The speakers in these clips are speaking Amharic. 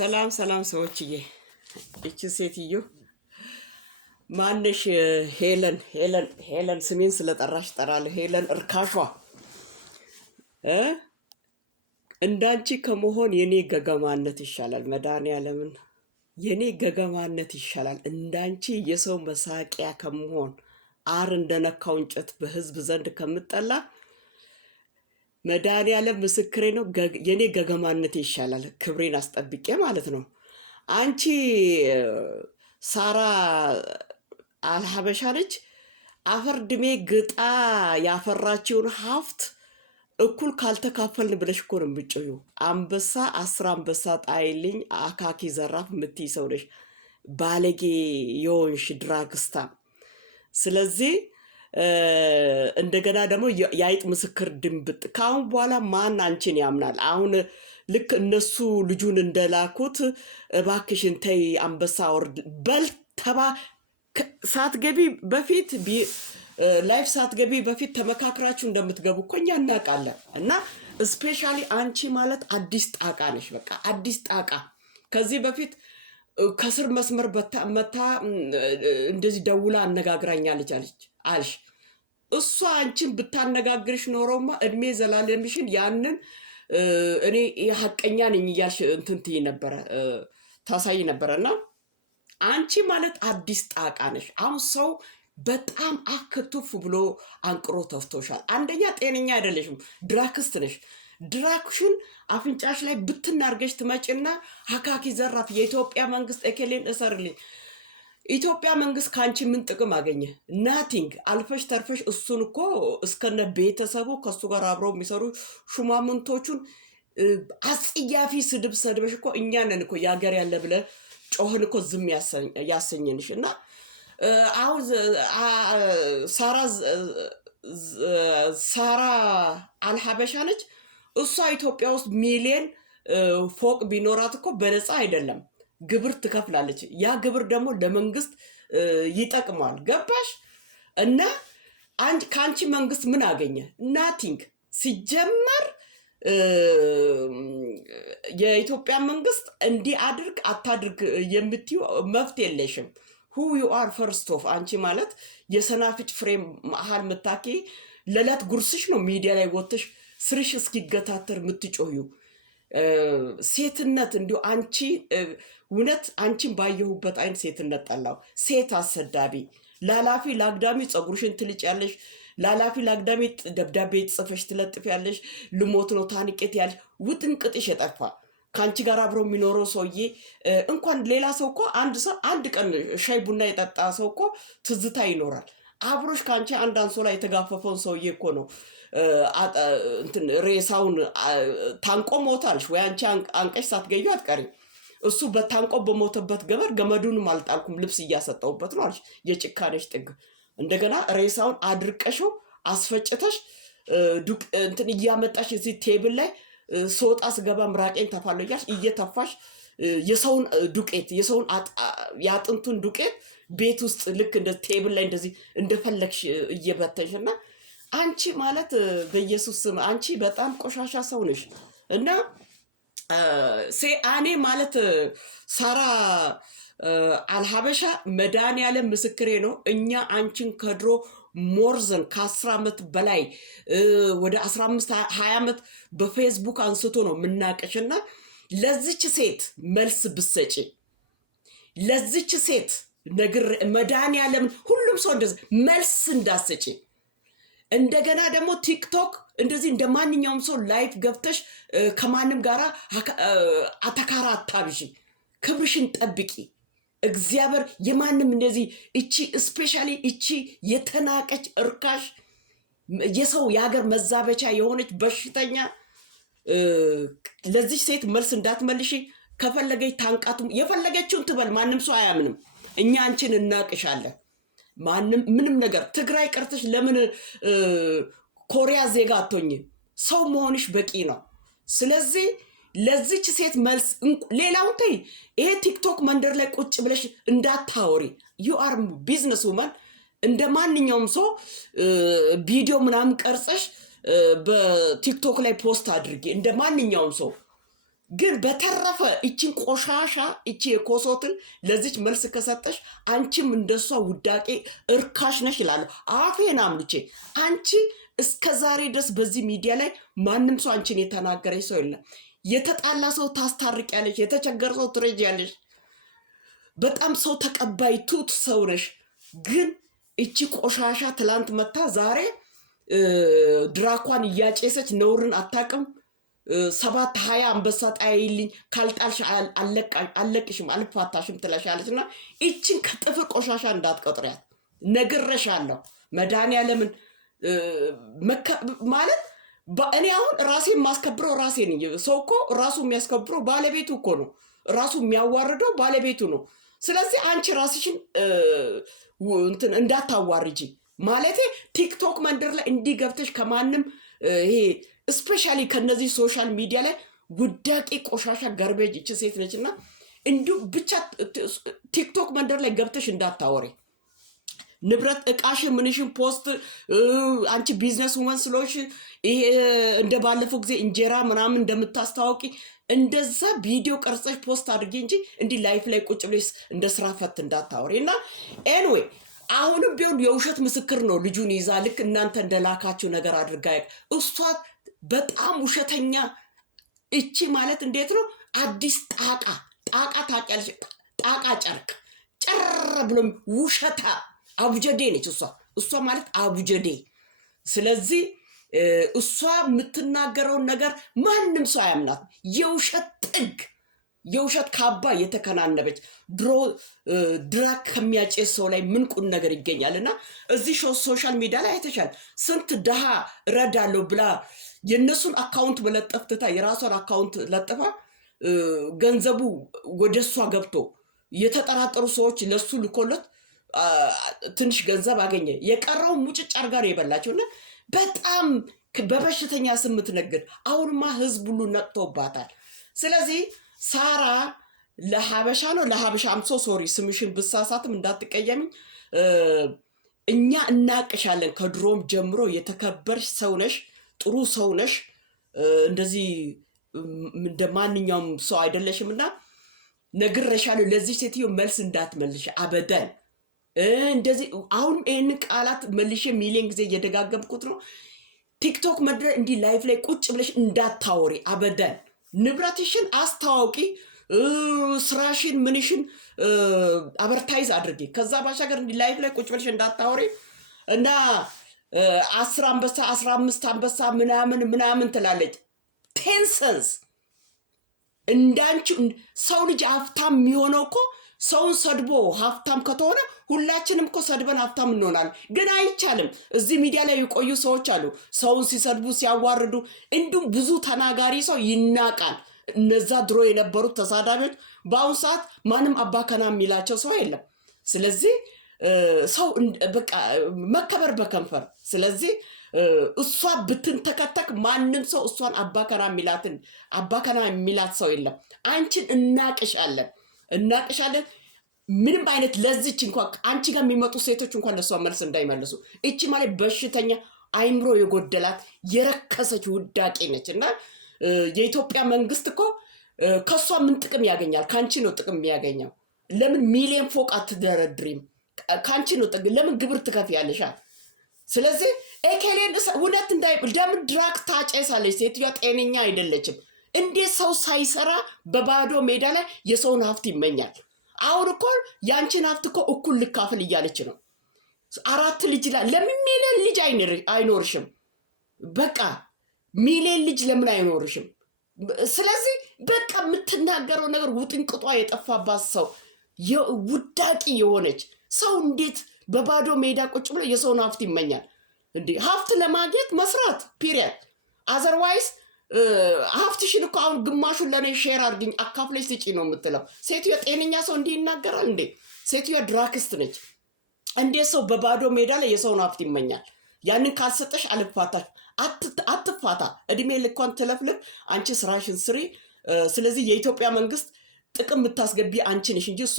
ሰላም ሰላም ሰዎችዬ እቺ ሴትዮ ማንሽ ሄለን ስሜን ስለጠራሽ ጠራለሁ። ሄለን እርካሿ እንዳንቺ ከመሆን የኔ ገገማነት ይሻላል። መድኃኒዓለምን የኔ ገገማነት ይሻላል እንዳንቺ የሰው መሳቂያ ከመሆን አር እንደነካው እንጨት በህዝብ ዘንድ ከምጠላ መድኃኒዓለም ምስክሬ ነው። የኔ ገገማነት ይሻላል ክብሬን አስጠብቄ ማለት ነው። አንቺ ሳራ አልሀበሻ ነች። አፈር ድሜ ግጣ ያፈራችውን ሀብት እኩል ካልተካፈልን ብለሽ እኮ ነው የምትጮዩ። አንበሳ 10 አንበሳ ጣይልኝ አካኪ ዘራፍ የምትይ ሰው ነሽ፣ ባለጌ የሆንሽ ድራግስታ። ስለዚህ እንደገና ደግሞ የአይጥ ምስክር ድንብጥ። ካሁን በኋላ ማን አንቺን ያምናል? አሁን ልክ እነሱ ልጁን እንደላኩት እባክሽን ተይ አንበሳ ወርድ በልተባ ሳትገቢ በፊት ላይፍ ሳትገቢ በፊት ተመካክራችሁ እንደምትገቡ እኮ እኛ እናውቃለን። እና ስፔሻሊ አንቺ ማለት አዲስ ጣቃ ነሽ። በቃ አዲስ ጣቃ። ከዚህ በፊት ከስር መስመር መታ እንደዚህ ደውላ አነጋግራኛለች አልሽ። እሷ አንቺን ብታነጋግርሽ ኖሮማ እድሜ ዘላለምሽን ያንን እኔ ሐቀኛ ነኝ እያልሽ እንትን ትይ ነበረ፣ ታሳይ ነበረና አንቺ ማለት አዲስ ጣቃ ነሽ። አሁን ሰው በጣም አክቱፍ ብሎ አንቅሮ ተፍቶሻል። አንደኛ ጤነኛ አይደለሽም፣ ድራክስት ነሽ። ድራክሽን አፍንጫሽ ላይ ብትናርገሽ ትመጪና ሀካኪ ዘራፍ የኢትዮጵያ መንግስት እከሌን እሰርልኝ። ኢትዮጵያ መንግስት ካንቺ ምን ጥቅም አገኘ? ናቲንግ። አልፈሽ ተርፈሽ እሱን እኮ እስከነ ቤተሰቡ ከሱ ጋር አብረው የሚሰሩ ሹማምንቶቹን አጽያፊ ስድብ ሰድበሽ እኮ እኛ ነን እኮ ያገር ያለ ብለ ጮህን እኮ ዝም ያሰኘንሽ። እና አሁን ሳራ አልሀበሻ ነች። እሷ ኢትዮጵያ ውስጥ ሚሊዮን ፎቅ ቢኖራት እኮ በነፃ አይደለም ግብር ትከፍላለች። ያ ግብር ደግሞ ለመንግስት ይጠቅማል። ገባሽ? እና ከአንቺ መንግስት ምን አገኘ? ናቲንግ። ሲጀመር የኢትዮጵያ መንግስት እንዲህ አድርግ አታድርግ የምትዩ መፍት የለሽም። who you are first of አንቺ ማለት የሰናፍጭ ፍሬ መሃል ምታኪ ለላት ጉርስሽ ነው። ሚዲያ ላይ ወጥተሽ ስርሽ እስኪገታተር ምትጮዩ ሴትነት እንዲሁ አንቺ እውነት አንቺን ባየሁበት አይን ሴትነት ጠላው። ሴት አሰዳቢ፣ ላላፊ ላግዳሚ ጸጉርሽን ትልጭ ያለሽ፣ ላላፊ ላግዳሚ ደብዳቤ ጽፈሽ ትለጥፍ ያለሽ፣ ልሞት ነው ታንቄት ያለሽ ውጥንቅጥሽ የጠፋ ካንቺ ጋር አብሮ የሚኖረው ሰውዬ እንኳን ሌላ ሰው እኮ አንድ ቀን ሻይ ቡና የጠጣ ሰው እኮ ትዝታ ይኖራል። አብሮሽ ካንቺ አንድ አንሶላ የተጋፈፈውን ሰውዬ እኮ ነው እንትን ሬሳውን ታንቆ ሞታልሽ ወይ አንቺ አንቀሽ ሳትገዩ አትቀሪ። እሱ በታንቆ በሞተበት ገመዱንም አልጣልኩም ልብስ እያሰጠውበት ነው አልሽ። የጭካኔሽ ጥግ። እንደገና ሬሳውን አድርቀሽው አስፈጭተሽ እንትን እያመጣሽ እዚህ ቴብል ላይ ሶጣ ስገባ ምራቄን ተፋለሁ እያልሽ እየተፋሽ የሰውን ዱቄት የሰውን ያጥንቱን ዱቄት ቤት ውስጥ ልክ እንደ ቴብል ላይ እንደዚህ እንደፈለግሽ እየበተሽና አንቺ ማለት በኢየሱስ ስም አንቺ በጣም ቆሻሻ ሰው ነሽ። እና አኔ ማለት ሳራ አልሀበሻ መድኃኒዓለም ምስክሬ ነው። እኛ አንቺን ከድሮ ሞርዘን ከ10 ዓመት በላይ ወደ 15-20 ዓመት በፌስቡክ አንስቶ ነው የምናቀሽና ለዚች ሴት መልስ ብሰጪ፣ ለዚች ሴት ነግር መድኃኒዓለም ሁሉም ሰው እንደዚህ መልስ እንዳሰጪ። እንደገና ደግሞ ቲክቶክ እንደዚህ እንደማንኛውም ሰው ላይፍ ገብተሽ ከማንም ጋራ አተካራ አታብዢ፣ ክብርሽን ጠብቂ። እግዚአብሔር የማንም እንደዚህ እቺ ስፔሻሊ እቺ የተናቀች እርካሽ የሰው የሀገር መዛበቻ የሆነች በሽተኛ ለዚህ ሴት መልስ እንዳትመልሺ። ከፈለገች ታንቃቱ የፈለገችውን ትበል፣ ማንም ሰው አያምንም። እኛ አንቺን እናቅሻለን። ማንም ምንም ነገር ትግራይ ቀርተሽ ለምን ኮሪያ ዜጋ አትሆኚ? ሰው መሆንሽ በቂ ነው። ስለዚህ ለዚች ሴት መልስ ሌላውን ተይ። ይሄ ቲክቶክ መንደር ላይ ቁጭ ብለሽ እንዳታወሪ። ዩ አር ቢዝነስ ውመን። እንደ ማንኛውም ሰው ቪዲዮ ምናምን ቀርጸሽ በቲክቶክ ላይ ፖስት አድርጊ እንደ ማንኛውም ሰው። ግን በተረፈ እቺን ቆሻሻ እቺ የኮሶትን ለዚች መልስ ከሰጠሽ አንቺም እንደሷ ውዳቄ እርካሽ ነሽ ይላሉ። አፌን አምልቼ አንቺ እስከ ዛሬ ድረስ በዚህ ሚዲያ ላይ ማንም ሰው አንቺን የተናገረች ሰው የለም። የተጣላ ሰው ታስታርቂያለሽ፣ የተቸገረ ሰው ትረጂያለሽ። በጣም ሰው ተቀባይ ቱት ሰው ነሽ። ግን እቺ ቆሻሻ ትላንት መታ ዛሬ ድራኳን እያጨሰች ነውርን አታቅም። 7-20 አንበሳ ጣይልኝ ካልጣልሽ አለቅሽም አልፋታሽም ትለሻለችና እቺን ከጥፍር ቆሻሻ እንዳትቆጥሪያት ነግሬሻለሁ። መድኃኒዓለምን ማለት እኔ አሁን ራሴን ማስከብረው ራሴ ነኝ። ሰው እኮ ራሱ የሚያስከብረው ባለቤቱ እኮ ነው። ራሱ የሚያዋርደው ባለቤቱ ነው። ስለዚህ አንቺ ራስሽን እንትን እንዳታዋርጂ ማለቴ ቲክቶክ መንደር ላይ እንዲህ ገብተሽ ከማንም ይሄ ስፔሻሊ ከነዚህ ሶሻል ሚዲያ ላይ ውዳቂ ቆሻሻ ጋርቤጅ እቺ ሴት ነችና እንዲሁ ብቻ ቲክቶክ መንደር ላይ ገብተሽ እንዳታወሪ። ንብረት እቃሽን ምንሽን ፖስት አንቺ ቢዝነስ ውመን ስለሆንሽ ይሄ እንደ ባለፈው ጊዜ እንጀራ ምናምን እንደምታስተዋውቂ እንደዛ ቪዲዮ ቀርጸሽ ፖስት አድርጊ እንጂ እንዲህ ላይፍ ላይ ቁጭ ብለሽ እንደ ስራ ፈት እንዳታወሪ። እና ኤኒዌይ አሁንም ቢሆን የውሸት ምስክር ነው ልጁን ይዛ ልክ እናንተ እንደላካችሁ ነገር አድርጋ እሷ በጣም ውሸተኛ። እቺ ማለት እንዴት ነው? አዲስ ጣቃ ታውቂያለሽ? ጣቃ ጨርቅ ጨር ብሎ ውሸታ አቡጀዴ ነች እሷ ማለት አቡጀዴ። ስለዚህ እሷ የምትናገረውን ነገር ማንም ሰው አያምናት። የውሸት ጥግ የውሸት ካባ የተከናነበች ድራክ ከሚያጨስ ሰው ላይ ምን ቁም ነገር ይገኛል? እና እዚህ ሶሻል ሚዲያ ላይ አይተሻል። ስንት ድሃ እረዳለሁ ብላ የእነሱን አካውንት መለጠፍ ትታ የራሷን አካውንት ለጥፋ ገንዘቡ ወደ እሷ ገብቶ የተጠራጠሩ ሰዎች ለሱ ልኮለት ትንሽ ገንዘብ አገኘ። የቀረው ሙጭጭ አርጋ ነው የበላቸው። እና በጣም በበሽተኛ ስም ትነግድ። አሁንማ ህዝብ ሁሉ ነቅቶባታል። ስለዚህ ሳራ ለሀበሻ ነው ለሀበሻ አምሶ ሶሪ ስምሽን ብሳሳትም እንዳትቀየሚ። እኛ እናቅሻለን። ከድሮም ጀምሮ የተከበርሽ ሰው ነሽ፣ ጥሩ ሰው ነሽ። እንደዚህ እንደ ማንኛውም ሰው አይደለሽም። እና ነግሬሻለሁ። ለዚህ ሴትዮ መልስ እንዳትመልሽ አበደን። እንደዚህ አሁን ይህን ቃላት መልሼ ሚሊዮን ጊዜ እየደጋገምኩት ነው። ቲክቶክ መድረክ እንዲህ ላይፍ ላይ ቁጭ ብለሽ እንዳታወሪ አበደን። ንብረትሽን አስታዋቂ፣ ስራሽን ምንሽን አበርታይዝ አድርጊ። ከዛ ባሻገር እንዲህ ላይፍ ላይ ቁጭ ብለሽ እንዳታወሪ። እና 10 አንበሳ 15 አንበሳ ምናምን ትላለች። ቴንሰንስ እንዳንቺ ሰው ልጅ ሀብታም የሚሆነው እኮ ሰውን ሰድቦ ሀብታም ከተሆነ ሁላችንም እኮ ሰድበን ሀብታም እንሆናለን። ግን አይቻልም። እዚህ ሚዲያ ላይ የቆዩ ሰዎች አሉ ሰውን ሲሰድቡ ሲያዋርዱ። እንዲሁም ብዙ ተናጋሪ ሰው ይናቃል። እነዛ ድሮ የነበሩት ተሳዳቢዎች በአሁኑ ሰዓት ማንም አባከና የሚላቸው ሰው የለም። ስለዚህ ሰው በቃ መከበር በከንፈር። ስለዚህ እሷ ብትንተከተክ ማንም ሰው እሷን አባከና የሚላት ሰው የለም። አንቺን እናቅሻለን። ምንም አይነት ለዚች እንኳን አንቺ ጋር የሚመጡ ሴቶች እንኳን ለሷ መልስ እንዳይመልሱ። እቺ ማለት በሽተኛ አይምሮ የጎደላት የረከሰች ውዳቄ ነች። እና የኢትዮጵያ መንግስት እኮ ከሷ ምን ጥቅም ያገኛል? ካንቺ ነው ጥቅም የሚያገኘው። ለምን ሚሊዮን ፎቅ አትደረድሪም? ካንቺ ነው ጥቅም። ለምን ግብር ትከፍያለሽ? ስለዚህ ኤኬሌን እውነት ለምን ድራግ ታጨሳለች? ሴትዮዋ ጤነኛ አይደለችም። እንዴት ሰው ሳይሰራ በባዶ ሜዳ ላይ የሰውን ሀብት ይመኛል? አሁን እኮ ያንቺን ሀብት እኮ እኩል ልካፍል እያለች ነው። 4 ልጅ ለምን ሚሊዮን ልጅ አይኖርሽም? በቃ ሚሊዮን ልጅ ለምን አይኖርሽም? ስለዚህ በቃ የምትናገረው ነገር ውጥንቅጧ የጠፋባት ሰው ውዳቂ የሆነች ሰው እንዴት በባዶ ሜዳ ቁጭ ብሎ የሰውን ሀብት ይመኛል? እንዴ ሀብት ለማግኘት መስራት ፒሪየድ። አዘርዋይስ ሀብትሽን እኮ አሁን ግማሹን ለኔ ሼር አድርግኝ አካፍለሽ ስጪ ነው የምትለው። ሴትዮዋ ጤነኛ ሰው እንዲህ ይናገራል እንዴ? ሴትዮዋ ድራክስት ነች። እንዴት ሰው በባዶ ሜዳ ላይ የሰውን ሀብት ይመኛል? ያንን ካልሰጠሽ አልፋታሽ። አትፋታ። እድሜ ልኳን ትለፍልፍ። አንቺ ስራሽን ስሪ። ስለዚህ የኢትዮጵያ መንግስት ጥቅም የምታስገቢ አንቺ ነሽ እንጂ እሱ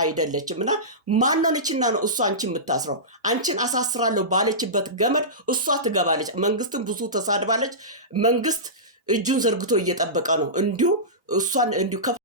አይደለችም። እና ማንነችና ነው እሱ አንቺ የምታስረው? አንቺን አሳስራለሁ ባለችበት ገመድ እሷ ትገባለች። መንግስትን ብዙ ተሳድባለች። መንግስት እጁን ዘርግቶ እየጠበቀ ነው። እንዲሁ እሷን እንዲሁ